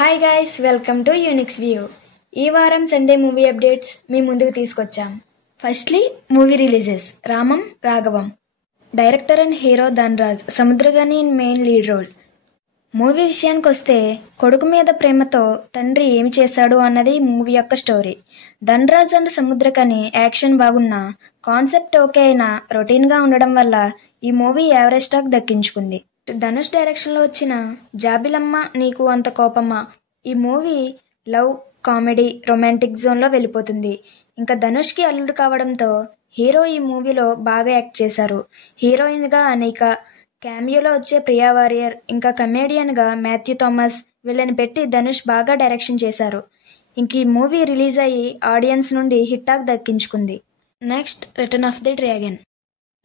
Hi guys, welcome to Unix view. ఈ వారం Sunday movie updates మీ ముందుకు తీసుకొచ్చాం. Firstly movie releases. Ramam Raghavam. Director and hero Dhanraj, Samuthirakani in main lead role. Movie విషయానికి వస్తే కొడుకు మీద ప్రేమతో తండ్రి ఏమి చేశాడు అన్నది మూవీ యొక్క story. Dhanraj and Samuthirakani action బాగున్నా కాన్సెప్ట్ ఓకే అయినా రొటీన్గా ఉండడం వల్ల ఈ మూవీ యావరేజ్ స్టాక్ దక్కించుకుంది. ధనుష్ డైరెక్షన్లో వచ్చిన జాబిలమ్మ నీకు అంత కోపమ్మా ఈ మూవీ లవ్, కామెడీ, రొమాంటిక్ జోన్లో వెళ్ళిపోతుంది. ఇంకా ధనుష్కి అల్లుడు కావడంతో హీరో ఈ మూవీలో బాగా యాక్ట్ చేశారు. హీరోయిన్గా అనేక, క్యామియోలో వచ్చే ప్రియా వారియర్, ఇంకా కమేడియన్గా మాథ్యూ థామస్ వీళ్ళని పెట్టి ధనుష్ బాగా డైరెక్షన్ చేశారు. ఇంక ఈ మూవీ రిలీజ్ అయ్యి ఆడియన్స్ నుండి హిట్ టాక్ దక్కించుకుంది. Next return of the dragon.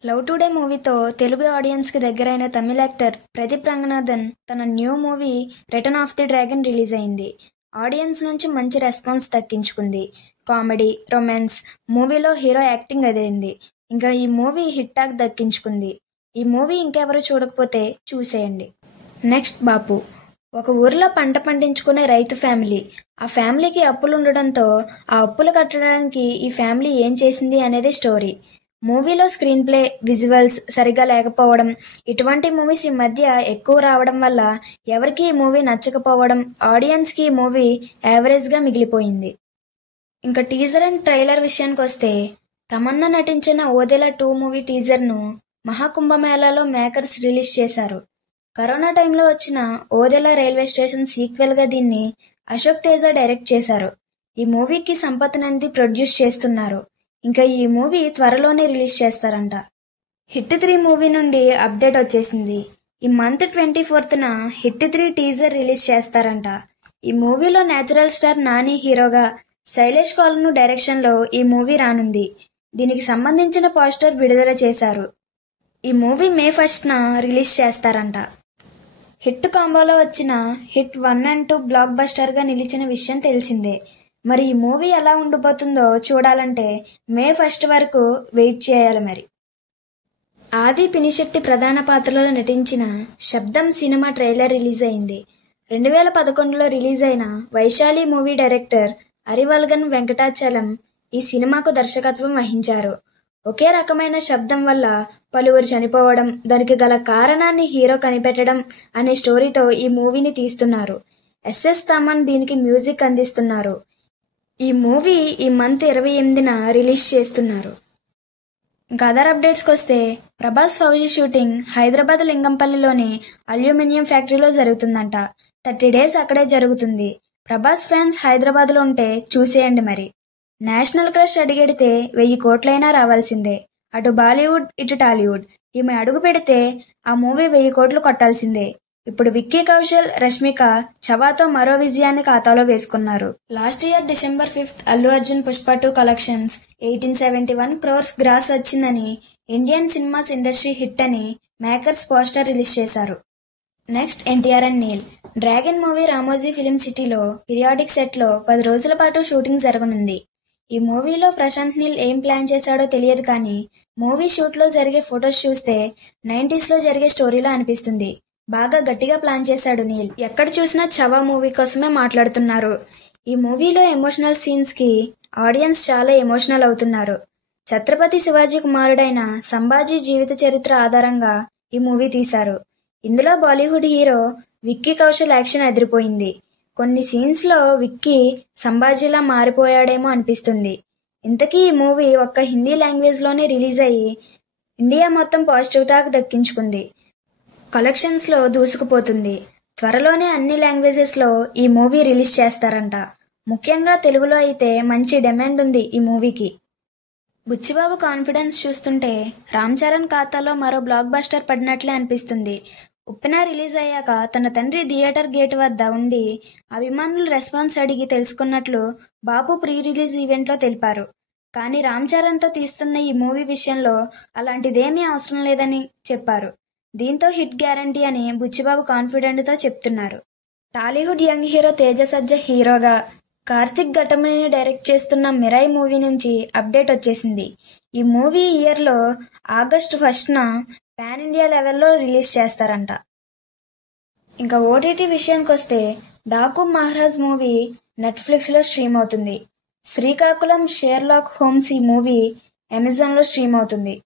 Love today మూవీతో తెలుగు ఆడియన్స్కి దగ్గరైన తమిళ యాక్టర్ ప్రదీప్ రంగనాథన్ తన new movie return of the dragon release అయింది. ఆడియన్స్ నుంచి మంచి రెస్పాన్స్ దక్కించుకుంది. కామెడీ, రొమాన్స్, మూవీలో హీరో యాక్టింగ్ అదిరింది. ఇంకా ఈ మూవీ హిట్ టాక్ దక్కించుకుంది. ఈ మూవీ ఇంకెవరు చూడకపోతే చూసేయండి. నెక్స్ట్ బాపు. ఒక ఊర్లో పంట పండించుకునే రైతు ఫ్యామిలీ. ఆ ఫ్యామిలీకి అప్పులు ఉండడంతో ఆ అప్పులు కట్టడానికి ఈ ఫ్యామిలీ ఏం చేసింది అనేది స్టోరీ. మూవీలో స్క్రీన్ ప్లే, విజువల్స్ సరిగా లేకపోవడం, ఇటువంటి మూవీస్ ఈ మధ్య ఎక్కువ రావడం వల్ల ఎవరికి ఈ మూవీ నచ్చకపోవడం, ఆడియన్స్కి ఈ మూవీ యావరేజ్గా మిగిలిపోయింది. ఇంకా టీజర్ అండ్ ట్రైలర్ విషయానికి వస్తే తమన్నా నటించిన ఓదెలా 2 మూవీ టీజర్ను మహాకుంభమేళాలో మేకర్స్ రిలీజ్ చేశారు. కరోనా టైంలో వచ్చిన ఓదెలా రైల్వే స్టేషన్ సీక్వెల్గా దీన్ని అశోక్ తేజ డైరెక్ట్ చేశారు. ఈ మూవీకి సంపత్ నంది ప్రొడ్యూస్ చేస్తున్నారు. ఇంకా ఈ మూవీ త్వరలోనే రిలీజ్ చేస్తారంట. హిట్ 3 మూవీ నుండి అప్డేట్ వచ్చేసింది. ఈ మంత్ 24న హిట్ 3 టీజర్ రిలీజ్ చేస్తారంట. ఈ మూవీలో నేచురల్ స్టార్ నాని హీరోగా, శైలేష్ కోల్ను డైరెక్షన్లో ఈ మూవీ రానుంది. దీనికి సంబంధించిన పోస్టర్ విడుదల చేశారు. ఈ మూవీ మే 1న రిలీజ్ చేస్తారంట. హిట్ కాంబోలో వచ్చిన హిట్ 1 and 2 బ్లాక్ బస్టర్గా నిలిచిన విషయం తెలిసిందే. మరి ఈ మూవీ ఎలా ఉండిపోతుందో చూడాలంటే మే 1 వరకు వెయిట్ చేయాలి. మరి ఆది పినిశెట్టి ప్రధాన పాత్రలో నటించిన శబ్దం సినిమా ట్రైలర్ రిలీజ్ అయింది. 2011లో రిలీజ్ అయిన వైశాలి మూవీ డైరెక్టర్ అరివల్గన్ వెంకటాచలం ఈ సినిమాకు దర్శకత్వం వహించారు. ఒకే రకమైన శబ్దం వల్ల పలువురు చనిపోవడం, దానికి గల కారణాన్ని హీరో కనిపెట్టడం అనే స్టోరీతో ఈ మూవీని తీస్తున్నారు. ఎస్ఎస్ తమన్ దీనికి మ్యూజిక్ అందిస్తున్నారు. ఈ మూవీ ఈ మంత్ 28న రిలీజ్ చేస్తున్నారు. ఇంకా అదర్ అప్డేట్స్కి వస్తే ప్రభాస్ ఫౌజీ షూటింగ్ హైదరాబాద్ లింగంపల్లిలోని అల్యూమినియం ఫ్యాక్టరీలో జరుగుతుందంట. 30 డేస్ అక్కడే జరుగుతుంది. ప్రభాస్ ఫ్యాన్స్ హైదరాబాద్లో ఉంటే చూసేయండి. మరి నేషనల్ క్రష్ అడిగెడితే 1000 కోట్లైనా రావాల్సిందే. అటు బాలీవుడ్, ఇటు టాలీవుడ్. ఈమె అడుగు పెడితే ఆ మూవీ 1000 కోట్లు కొట్టాల్సిందే. ఇప్పుడు విక్కీ కౌశల్, రష్మిక చవాతో మరో విజయాన్ని ఖాతాలో వేసుకున్నారు. Last year December 5th Allu Arjun Pushpa 2 collections 1871 crores gross వచ్చిందని, ఇండియన్ సినిమాస్ ఇండస్ట్రీ హిట్ అని మేకర్స్ పోస్టర్ రిలీజ్ చేశారు. Next NTR and Neel. Dragon movie Ramoji film సిటీలో పీరియాడిక్ సెట్లో 10 రోజుల పాటు షూటింగ్ జరగనుంది. ఈ మూవీలో ప్రశాంత్ నీల్ ఏం ప్లాన్ చేశాడో తెలియదు కానీ మూవీ షూట్లో జరిగే ఫొటోస్ చూస్తే 90sలో జరిగే స్టోరీలా అనిపిస్తుంది. బాగా గట్టిగా ప్లాన్ చేశాడు నీల్. ఎక్కడ చూసినా చవా మూవీ కోసమే మాట్లాడుతున్నారు. ఈ మూవీలో ఎమోషనల్ సీన్స్ కి ఆడియన్స్ చాలా ఎమోషనల్ అవుతున్నారు. ఛత్రపతి శివాజీ కుమారుడైన సంభాజీ జీవిత చరిత్ర ఆధారంగా ఈ మూవీ తీశారు. ఇందులో బాలీవుడ్ హీరో విక్కీ కౌశల్ యాక్షన్ అదిరిపోయింది. కొన్ని సీన్స్ లో విక్కీ సంభాజీలా మారిపోయాడేమో అనిపిస్తుంది. ఇంతకీ ఈ మూవీ ఒక్క హిందీ లాంగ్వేజ్ లోనే రిలీజ్ అయ్యి ఇండియా మొత్తం పాజిటివ్ టాక్ దక్కించుకుంది. కలెక్షన్స్ లో దూసుకుపోతుంది. త్వరలోనే అన్ని లాంగ్వేజెస్ లో ఈ మూవీ రిలీజ్ చేస్తారంట. ముఖ్యంగా తెలుగులో అయితే మంచి డిమాండ్ ఉంది ఈ మూవీకి. బుచ్చిబాబు కాన్ఫిడెన్స్ చూస్తుంటే రామ్ చరణ్ ఖాతాలో మరో బ్లాక్ బస్టర్ పడినట్లే అనిపిస్తుంది. ఉప్పెన రిలీజ్ అయ్యాక తన తండ్రి థియేటర్ గేట్ వద్ద ఉండి అభిమానులు రెస్పాన్స్ అడిగి తెలుసుకున్నట్లు బాబు ప్రీ రిలీజ్ ఈవెంట్లో తెలిపారు. కానీ రామ్ చరణ్తో తీస్తున్న ఈ మూవీ విషయంలో అలాంటిదేమీ అవసరం లేదని చెప్పారు. దీంతో హిట్ గ్యారంటీ అని బుచ్చిబాబు కాన్ఫిడెంట్తో చెప్తున్నారు. టాలీవుడ్ యంగ్ హీరో తేజ సజ్జా హీరోగా, కార్తిక్ ఘటమనేని డైరెక్ట్ చేస్తున్న మిరాయి మూవీ నుంచి అప్డేట్ వచ్చేసింది. ఈ మూవీ ఇయర్లో August 1న పాన్ ఇండియా లెవెల్లో రిలీజ్ చేస్తారంట. ఇంకా ఓటీటీ విషయానికి వస్తే డాకు మహారాజ్ మూవీ నెట్ఫ్లిక్స్లో స్ట్రీమ్ అవుతుంది. శ్రీకాకుళం షెర్లాక్ హోమ్స్ ఈ మూవీ అమెజాన్లో స్ట్రీమ్ అవుతుంది.